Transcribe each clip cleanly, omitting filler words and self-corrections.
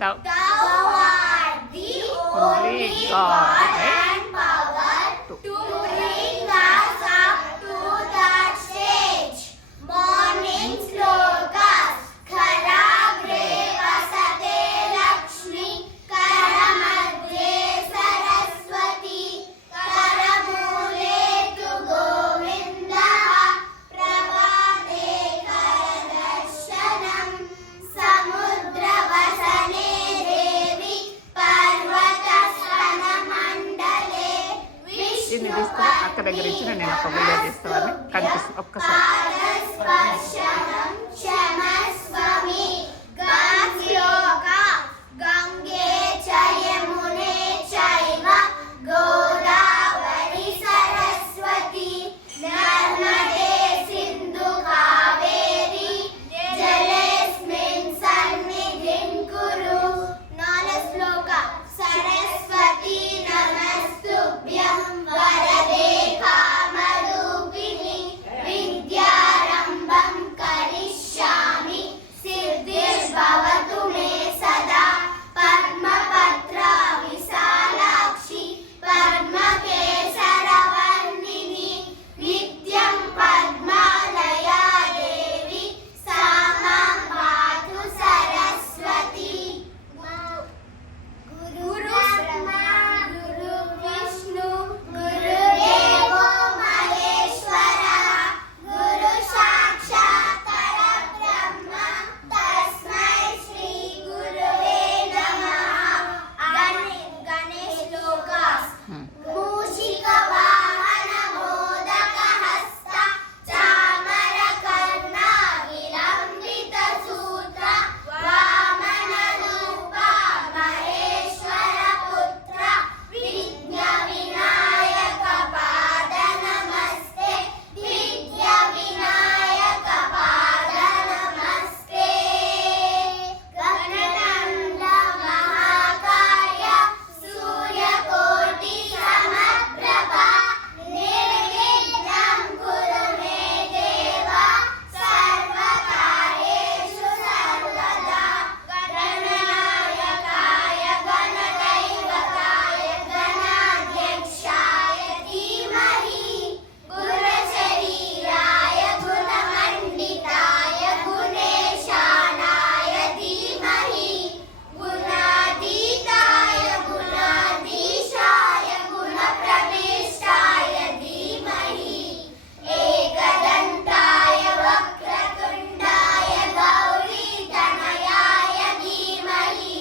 Thou art the only God and power to bring us up to that stage. Morning slokas. Karagre vasate Lakshmi, Karamadhye Saraswati, Karamule tu Govinda, Prabhate Karadarshanam, Samudravasane Devi, Parvatasvana Mandale, దీన్ని తీసుకుని అక్క దగ్గర ఇచ్చి నేను ఒక video తీస్తాను కనిపిస్తుంది ఒక్కసారి. Parasparshanam Kshamasvami, Gansloka, Gange Chayamune Chaiva, Godavari Saraswati, Narmade Sindhu Kaveri, Jalesmin Sannidhim Kuru. Nalashloka. Saraswati Namastubhyam Varade Kamarupini, Vidyarambham Karishyami, Siddhirbhavatu me sada, Padmapatra Visalakshi, Padmakesaravarnini, Nityam Padmalaya Devi, Samam Patu Saraswati. Guru Brahma, Guru Vishnu, Guru Devo Maheshwara, Guru Sakshat Parabrahma, Tasmai Shri Gurave Namaha. Ganesh Lokas. Mushika Vahana Modaka Hasta, Chamara Karna Vilambita Sutra, Vamana Rupa Maheshwara Putra, Vidya Vinayaka Pada Namaste, Vidya Vinayaka Pada Namaste. Ganatanda Mahakarya, Surya Koti Samaprabha, Nirvighnan Kuru me Deva, Sarvakaryeshu Sarvada. Gananayakaya Ganadaivakaya Ganadhyakshaya Dhimahi, Gunasariraya Gunamanditaya Guneshanaya Dhimahi, Gunaditaya Gunadishaya Gunapravishaya Dhimahi, Ekadantaya Vakratundaya Gauritanayaya Dhimahi,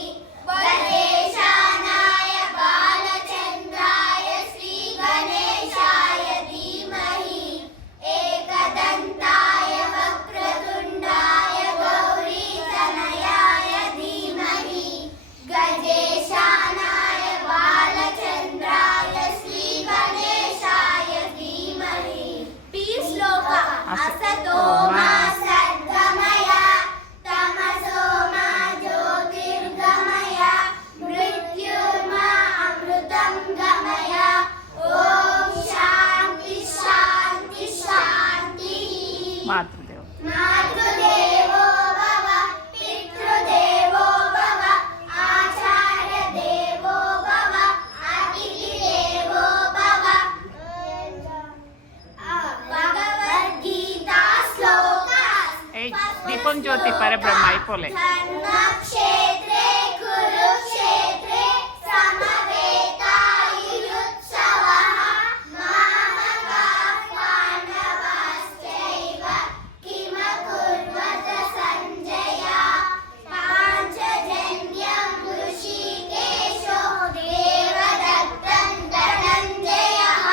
Gadeshanaya Balachandraya Sri Ganeshaya Dhimahi, Ekadantaya Vakratundaya Gauritanayaya Dhimahi, Gadeshanaya Balachandraya Sri Ganeshaya Dhimahi. Peace Loka. Asato ma Sadgamaya, Tamaso ma Jyotirgamaya, Mrityurma Amrutam Gamaya. Om Shanti Shanti Shanti. మాతృదేవ Matrudevo Bhava, Pitrudevo Bhava, Acharya Devo Bhava, Atithi Devo Bhava. Bhagavad Gita Slokas. ఏయ్ దీపం జ్యోతి పరబ్రహ్మ అయిపోలే. Dharmakshetre Kurukshetre Samavetaayutsavah, Mamakaः Pandavaschaiva, Kimakurvata Sanjaya. Panchajanyam Hrishikesho Devadattam Dhananjayah,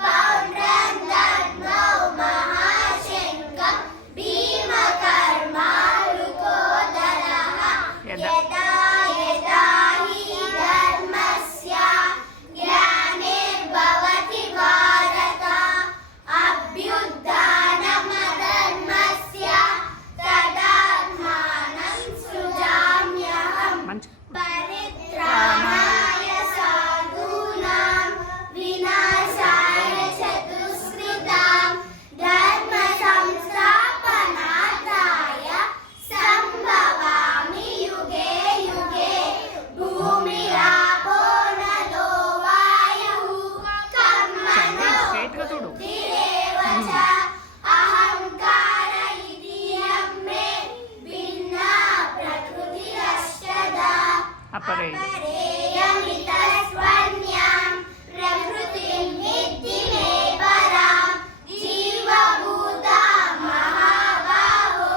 Paundram Dadmau Mahashankam, Bhimakarma Rukodarah, अपरेय अपरेयमितस्वन्यां प्रकृतिं विद्धि मे परां जीवभूतां महाबाहो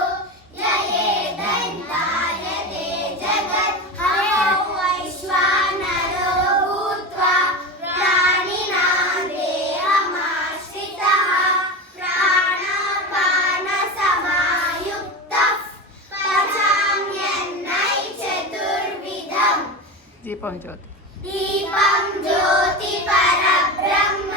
जयेदन्ताय ते जगद्हरो वैश्वानरो भूत्वा प्राणिनां देहमाश्रितः प्राणापानसमायुक्तः पचाम्यन्नै चतुर्विधम् दीपं ज्योति दीपं ज्योति परब्रह्म